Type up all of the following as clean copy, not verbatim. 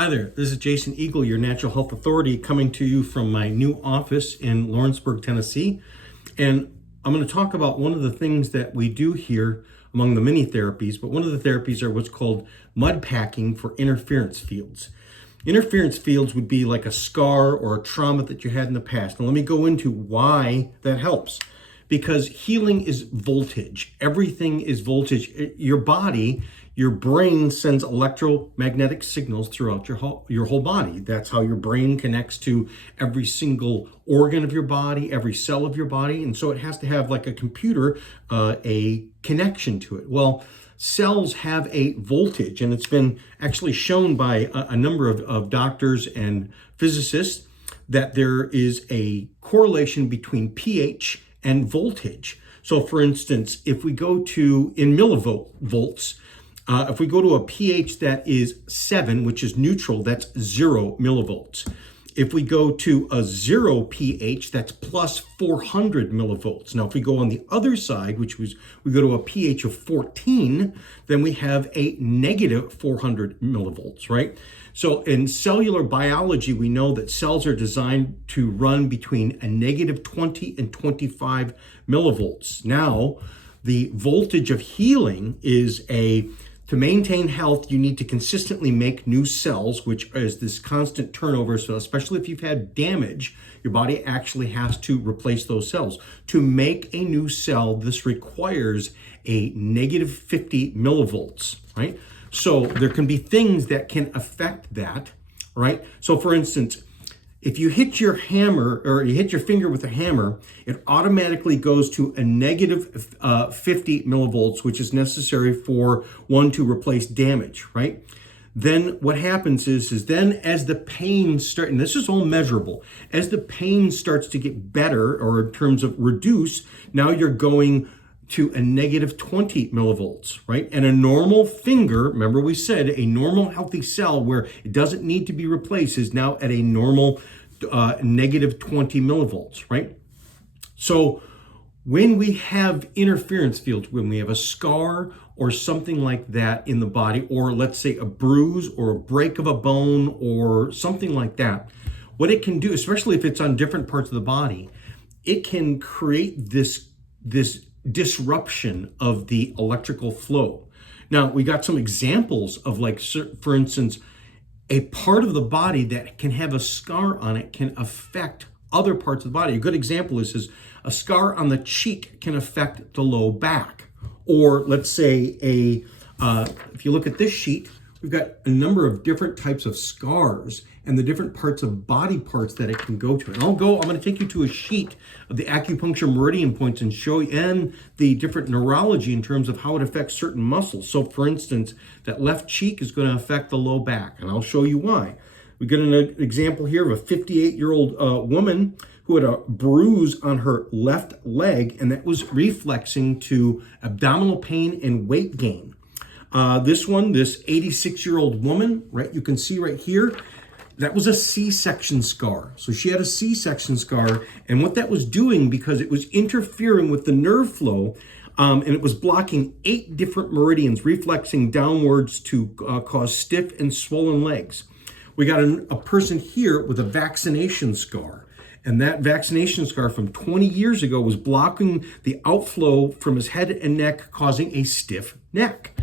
Hi there, this is Jason Eagle, your natural health authority, coming to you from my new office in Lawrenceburg, Tennessee. And I'm going to talk about one of the things that we do here among the many therapies, but one of the therapies are what's called mudpacking for interference fields. Interference fields would be like a scar or a trauma that you had in the past. Now let me go into why that helps. Because healing is voltage. Everything is voltage. Your body, your brain sends electromagnetic signals throughout your whole body. That's how your brain connects to every single organ of your body, every cell of your body. And so it has to have, like a computer, a connection to it. Well, cells have a voltage, and it's been actually shown by a number of doctors and physicists that there is a correlation between pH and voltage. So for instance, if we go to, in millivolts, if we go to a pH that is 7, which is neutral, that's 0 millivolts. If we go to a 0 pH, that's plus 400 millivolts. Now, if we go on the other side, which was we go to a pH of 14, then we have a negative 400 millivolts, right? So in cellular biology, we know that cells are designed to run between a negative 20 and 25 millivolts. Now, the voltage of healing is to maintain health, you need to consistently make new cells, which is this constant turnover. So especially if you've had damage, your body actually has to replace those cells. To make a new cell, this requires a negative 50 millivolts, right? So there can be things that can affect that, right? So for instance, if you hit your hammer or you hit your finger with a hammer, it automatically goes to a negative 50 millivolts, which is necessary for one to replace damage, right? Then what happens is then as the pain starts, and this is all measurable, as the pain starts to get better or in terms of reduce, now you're going to a negative 20 millivolts, right? And a normal finger, remember we said a normal healthy cell where it doesn't need to be replaced is now at a normal negative 20 millivolts, right? So when we have interference fields, when we have a scar or something like that in the body, or let's say a bruise or a break of a bone or something like that, what it can do, especially if it's on different parts of the body, it can create this disruption of the electrical flow. Now, we got some examples of, like, for instance, a part of the body that can have a scar on it can affect other parts of the body. A good example is a scar on the cheek can affect the low back. Or let's say if you look at this sheet, we've got a number of different types of scars and the different parts of body parts that it can go to. And I'm going to take you to a sheet of the acupuncture meridian points and show you and the different neurology in terms of how it affects certain muscles. So for instance, that left cheek is going to affect the low back, and I'll show you why. We get an example here of a 58-year-old woman who had a bruise on her left leg, and that was reflexing to abdominal pain and weight gain. This 86-year-old woman, right, you can see right here, that was a C-section scar. So she had a C-section scar, and what that was doing, because it was interfering with the nerve flow, and it was blocking 8 different meridians, reflexing downwards to cause stiff and swollen legs. We got a person here with a vaccination scar, and that vaccination scar from 20 years ago was blocking the outflow from his head and neck, causing a stiff neck.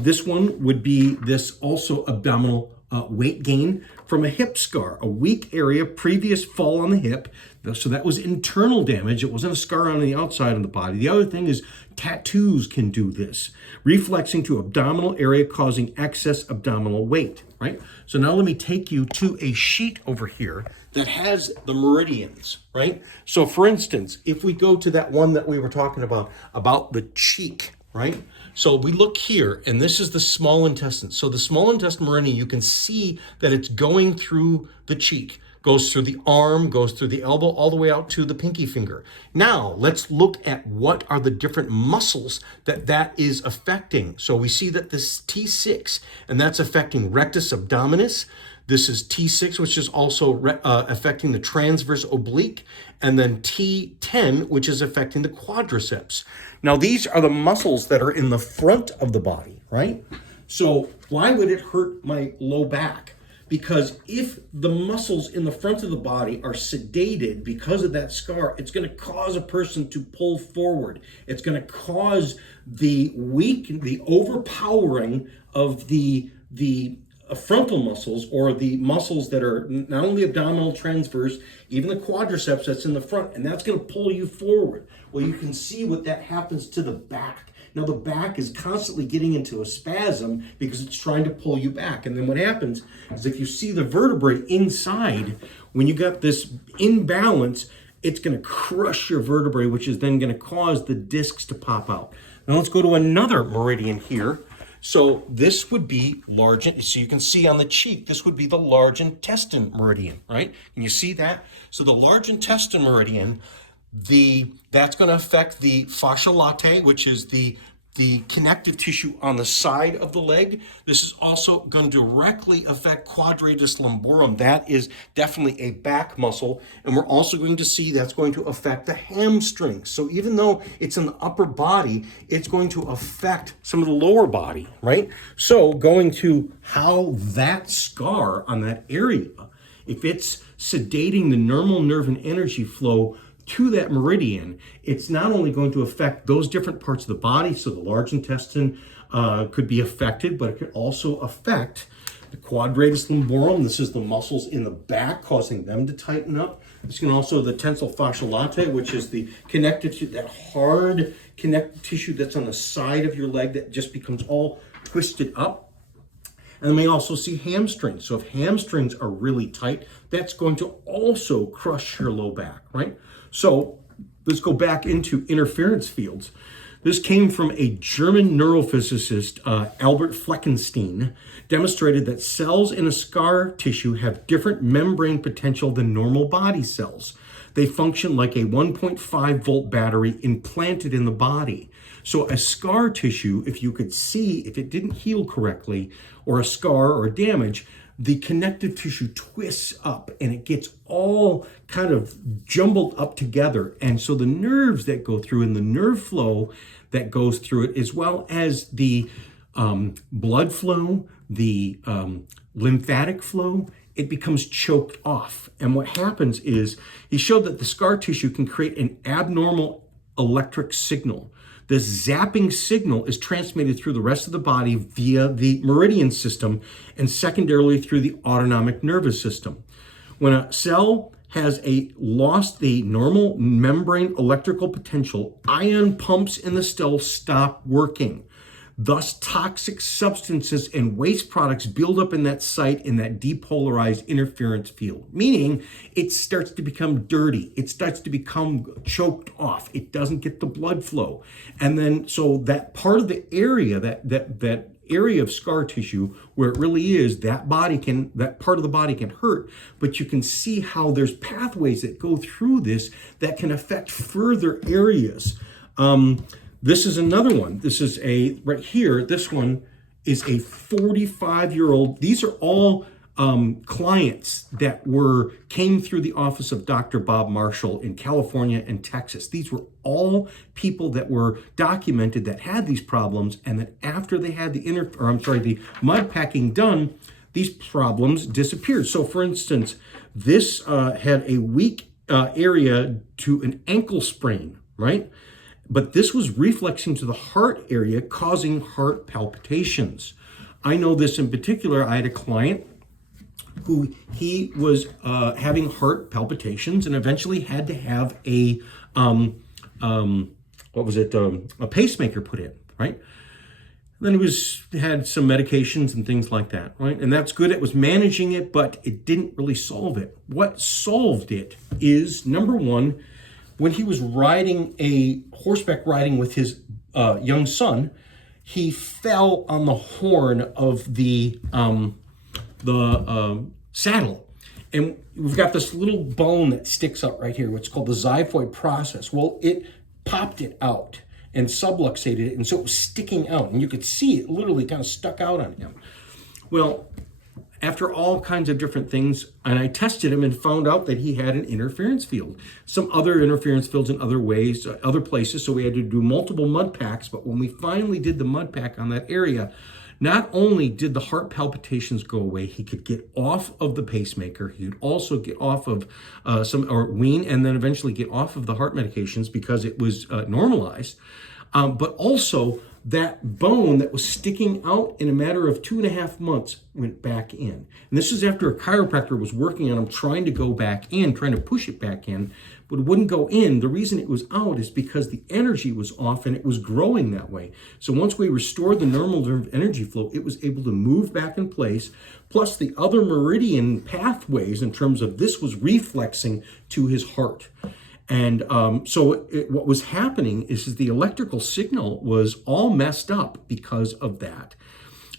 This one would be this also abdominal weight gain from a hip scar, a weak area, previous fall on the hip. So that was internal damage. It wasn't a scar on the outside of the body. The other thing is tattoos can do this, reflexing to abdominal area, causing excess abdominal weight, right? So now let me take you to a sheet over here that has the meridians, right? So for instance, if we go to that one that we were talking about the cheek, right? So we look here, and this is the small intestine. So the small intestine meridian, you can see that it's going through the cheek, goes through the arm, goes through the elbow, all the way out to the pinky finger. Now, let's look at what are the different muscles that is affecting. So we see that this T6, and that's affecting rectus abdominis. This is T6, which is also affecting the transverse oblique, and then T10, which is affecting the quadriceps. Now, these are the muscles that are in the front of the body, right? So why would it hurt my low back? because if the muscles in the front of the body are sedated because of that scar, it's going to cause a person to pull forward. It's going to cause the overpowering of the frontal muscles, or the muscles that are not only abdominal, transverse, even the quadriceps that's in the front, and that's going to pull you forward. Well, you can see what that happens to the back. Now the back is constantly getting into a spasm because it's trying to pull you back. And then what happens is, if you see the vertebrae inside, when you got this imbalance, it's going to crush your vertebrae, which is then going to cause the discs to pop out. Now let's go to another meridian here. So this would be large, so you can see on the cheek, this would be the large intestine meridian, right? Can you see that? So the large intestine meridian, that's going to affect the fascia latae, which is the connective tissue on the side of the leg. This is also going to directly affect quadratus lumborum. That is definitely a back muscle. And we're also going to see that's going to affect the hamstrings. So even though it's in the upper body, it's going to affect some of the lower body, right? So going to how that scar on that area, if it's sedating the normal nerve and energy flow to that meridian, it's not only going to affect those different parts of the body, so the large intestine could be affected, but it could also affect the quadratus lumborum. This is the muscles in the back, causing them to tighten up. This can also, the tensile fascia latae, which is the connective tissue, that hard connective tissue that's on the side of your leg that just becomes all twisted up. And we also see hamstrings. So if hamstrings are really tight, that's going to also crush your low back, right? So let's go back into interference fields. This came from a German neurophysicist, Albert Fleckenstein, demonstrated that cells in a scar tissue have different membrane potential than normal body cells. They function like a 1.5 volt battery implanted in the body. So a scar tissue, if you could see, if it didn't heal correctly, or a scar or damage, the connective tissue twists up and it gets all kind of jumbled up together. And so the nerves that go through and the nerve flow that goes through it, as well as the blood flow, the lymphatic flow, it becomes choked off. And what happens is, he showed that the scar tissue can create an abnormal electric signal. This zapping signal is transmitted through the rest of the body via the meridian system, and secondarily through the autonomic nervous system. When a cell has lost the normal membrane electrical potential, ion pumps in the cell stop working. Thus, toxic substances and waste products build up in that site, in that depolarized interference field, meaning it starts to become dirty. It starts to become choked off. It doesn't get the blood flow. And then, so that part of the area, that area of scar tissue where it really is, that part of the body can hurt, but you can see how there's pathways that go through this that can affect further areas. This is another one. This is right here, this one is a 45-year-old. These are all clients that came through the office of Dr. Bob Marshall in California and Texas. These were all people that were documented that had these problems, and that after they had the mud packing done, these problems disappeared. So for instance, this had a weak area to an ankle sprain, right? But this was reflexing to the heart area, causing heart palpitations. I know this in particular. I had a client who he was having heart palpitations and eventually had to have a pacemaker put in, right? Then he had some medications and things like that, right? And that's good. It was managing it, but it didn't really solve it. What solved it is, number one, when he was horseback riding with his young son, he fell on the horn of the saddle. And we've got this little bone that sticks out right here, what's called the xiphoid process. Well, it popped it out and subluxated it, and so it was sticking out, and you could see it literally kind of stuck out on him. Well, after all kinds of different things, and I tested him and found out that he had an interference field, some other interference fields in other ways, other places, so we had to do multiple mud packs. But when we finally did the mud pack on that area, not only did the heart palpitations go away, he could get off of the pacemaker. He would also get off of wean and then eventually get off of the heart medications because it was normalized. But also that bone that was sticking out in a matter of 2.5 months went back in. And this is after a chiropractor was working on him, trying to go back in, trying to push it back in, but it wouldn't go in. The reason it was out is because the energy was off and it was growing that way. So once we restored the normal nerve energy flow, it was able to move back in place. Plus the other meridian pathways in terms of this was reflexing to his heart. And what was happening is the electrical signal was all messed up because of that.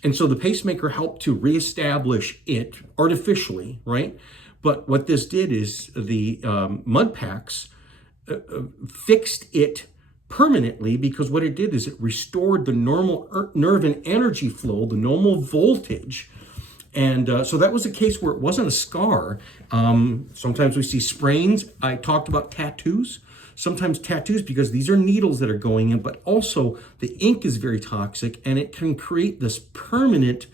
And so the pacemaker helped to reestablish it artificially, right? But what this did is the Mudpacks fixed it permanently, because what it did is it restored the normal nerve and energy flow, the normal voltage. And so that was a case where it wasn't a scar. Sometimes we see sprains. I talked about tattoos. Sometimes tattoos, because these are needles that are going in, but also the ink is very toxic and it can create this permanent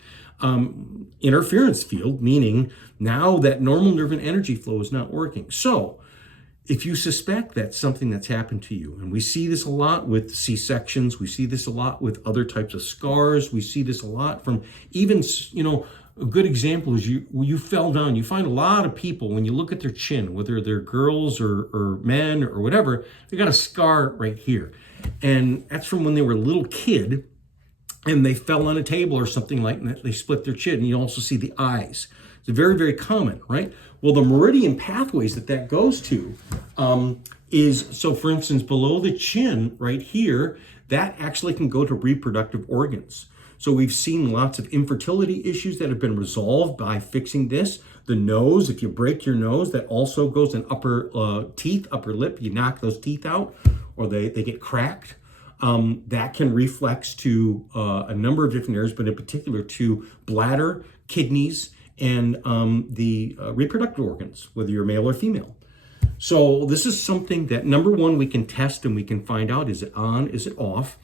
interference field, meaning now that normal nerve and energy flow is not working. So if you suspect that's something that's happened to you, and we see this a lot with C-sections, we see this a lot with other types of scars, we see this a lot from even, a good example is you fell down. You find a lot of people, when you look at their chin, whether they're girls or men or whatever, they got a scar right here. And that's from when they were a little kid and they fell on a table or something like that. They split their chin. And you also see the eyes. It's very, very common, right? Well, the meridian pathways that goes to is, so for instance, below the chin right here, that actually can go to reproductive organs. So we've seen lots of infertility issues that have been resolved by fixing this. The nose, if you break your nose, that also goes in upper teeth, upper lip. You knock those teeth out or they get cracked. That can reflex to a number of different areas, but in particular to bladder, kidneys, and the reproductive organs, whether you're male or female. So this is something that, number one, we can test and we can find out, is it on, is it off?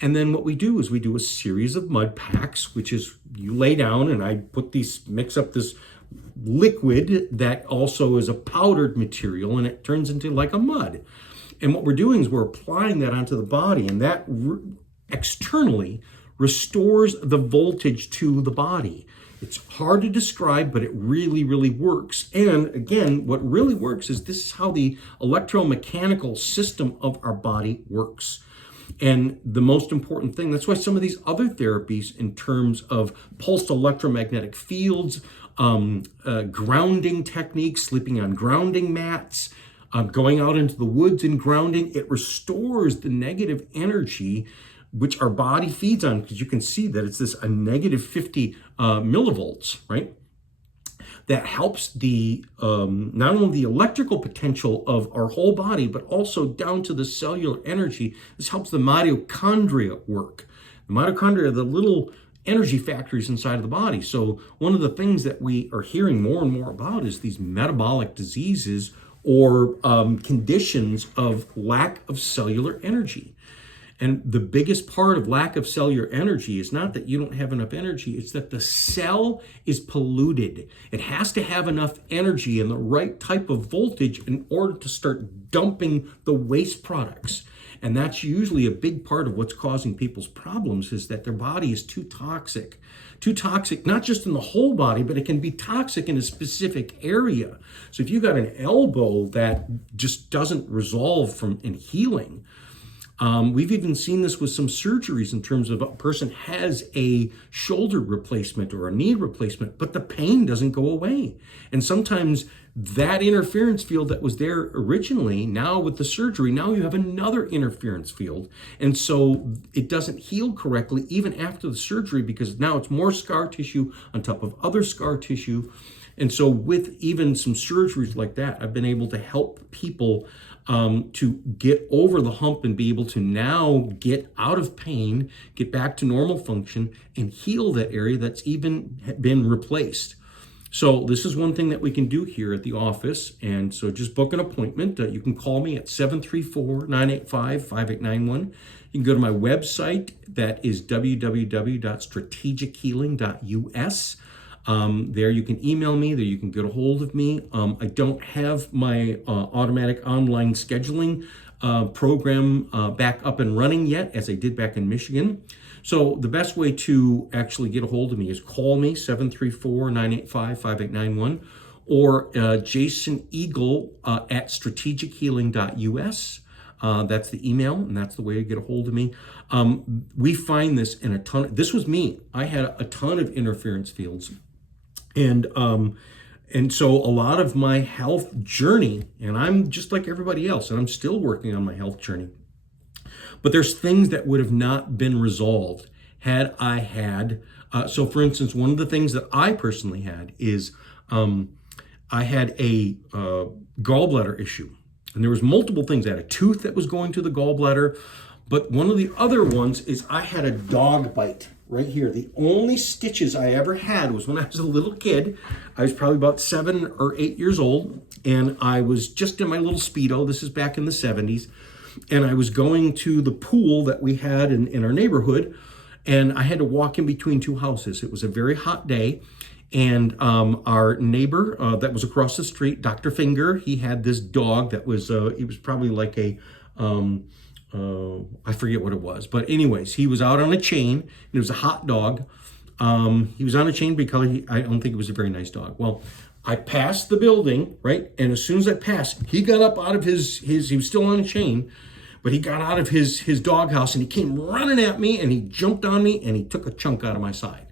And then what we do is we do a series of Mudpacks, which is you lay down and I mix up this liquid that also is a powdered material and it turns into like a mud. And what we're doing is we're applying that onto the body, and that externally restores the voltage to the body. It's hard to describe, but it really, really works. And again, what really works is this is how the electromechanical system of our body works. And the most important thing, that's why some of these other therapies in terms of pulsed electromagnetic fields, grounding techniques, sleeping on grounding mats, going out into the woods and grounding, it restores the negative energy which our body feeds on, because you can see that it's a negative 50 millivolts, right? That helps the not only the electrical potential of our whole body, but also down to the cellular energy. This helps the mitochondria work. The mitochondria are the little energy factories inside of the body. So one of the things that we are hearing more and more about is these metabolic diseases or conditions of lack of cellular energy. And the biggest part of lack of cellular energy is not that you don't have enough energy, it's that the cell is polluted. It has to have enough energy and the right type of voltage in order to start dumping the waste products. And that's usually a big part of what's causing people's problems, is that their body is too toxic. Too toxic, not just in the whole body, but it can be toxic in a specific area. So if you got an elbow that just doesn't resolve in healing, we've even seen this with some surgeries in terms of a person has a shoulder replacement or a knee replacement, but the pain doesn't go away. And sometimes that interference field that was there originally, now with the surgery, now you have another interference field. And so it doesn't heal correctly even after the surgery, because now it's more scar tissue on top of other scar tissue. And so with even some surgeries like that, I've been able to help people to get over the hump and be able to now get out of pain, get back to normal function, and heal that area that's even been replaced. So this is one thing that we can do here at the office. And so just book an appointment. You can call me at 734-985-5891. You can go to my website. That is www.strategichealing.us. There you can email me. There you can get a hold of me. I don't have my automatic online scheduling program back up and running yet, as I did back in Michigan. So the best way to actually get a hold of me is call me, 734-985-5891, or Jason Eagle at strategichealing.us. That's the email, and that's the way to get a hold of me. We find this in a ton. This was me. I had a ton of interference fields. And so a lot of my health journey, and I'm just like everybody else, and I'm still working on my health journey. But there's things that would have not been resolved had I had. So for instance, one of the things that I personally had is I had a gallbladder issue. And there was multiple things. I had a tooth that was going to the gallbladder. But one of the other ones is I had a dog bite right here. The only stitches I ever had was when I was a little kid. I was probably about 7 or 8 years old. And I was just in my little Speedo. This is back in the 70s. And I was going to the pool that we had in our neighborhood, and I had to walk in between two houses. It was a very hot day, and our neighbor that was across the street, Dr. Finger, he had this dog that was, he was probably like a, I forget what it was. But anyways, he was out on a chain, and it was a hot dog. He was on a chain because I don't think it was a very nice dog. Well, I passed the building, right? And as soon as I passed, he got up out of his he was still on a chain, but he got out of his doghouse and he came running at me and he jumped on me and he took a chunk out of my side.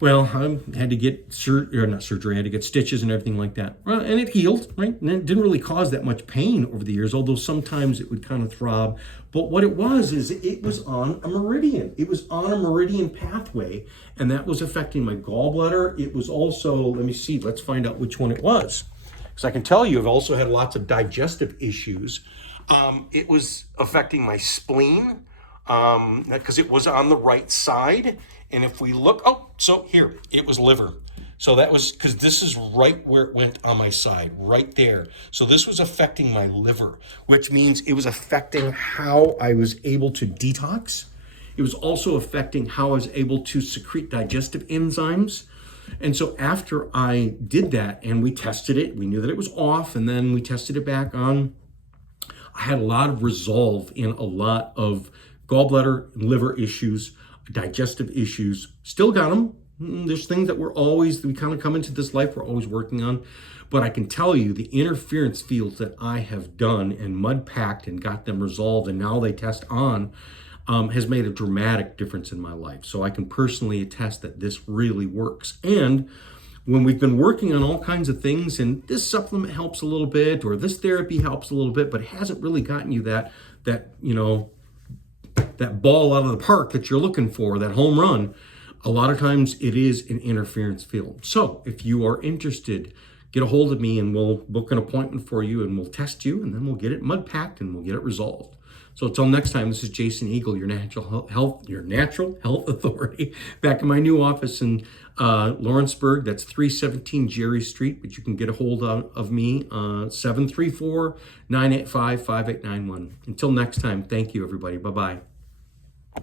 Well, I had to get not surgery, I had to get stitches and everything like that. Well, and it healed, right? And it didn't really cause that much pain over the years, although sometimes it would kind of throb. But what it was is it was on a meridian. It was on a meridian pathway, and that was affecting my gallbladder. It was also, let me see, let's find out which one it was. Because I can tell you I've also had lots of digestive issues. It was affecting my spleen, because it was on the right side. And if we look, oh, so here, it was liver. So that was, because this is right where it went on my side, right there. So this was affecting my liver, which means it was affecting how I was able to detox. It was also affecting how I was able to secrete digestive enzymes. And so after I did that and we tested it, we knew that it was off, and then we tested it back on. I had a lot of resolve in a lot of gallbladder and liver issues, digestive issues. Still got them. There's things that we kind of come into this life, we're always working on. But I can tell you the interference fields that I have done and mud packed and got them resolved, and now they test on, has made a dramatic difference in my life. So I can personally attest that this really works. And when we've been working on all kinds of things, and this supplement helps a little bit, or this therapy helps a little bit, but it hasn't really gotten you that ball out of the park that you're looking for, that home run, a lot of times it is an interference field. So if you are interested, get a hold of me and we'll book an appointment for you and we'll test you, and then we'll get it mud packed and we'll get it resolved. So until next time, this is Jason Eagle, your natural health authority, back in my new office in Lawrenceburg. That's 317 Jerry Street, but you can get a hold of me, 734-985-5891. Until next time, thank you, everybody. Bye-bye.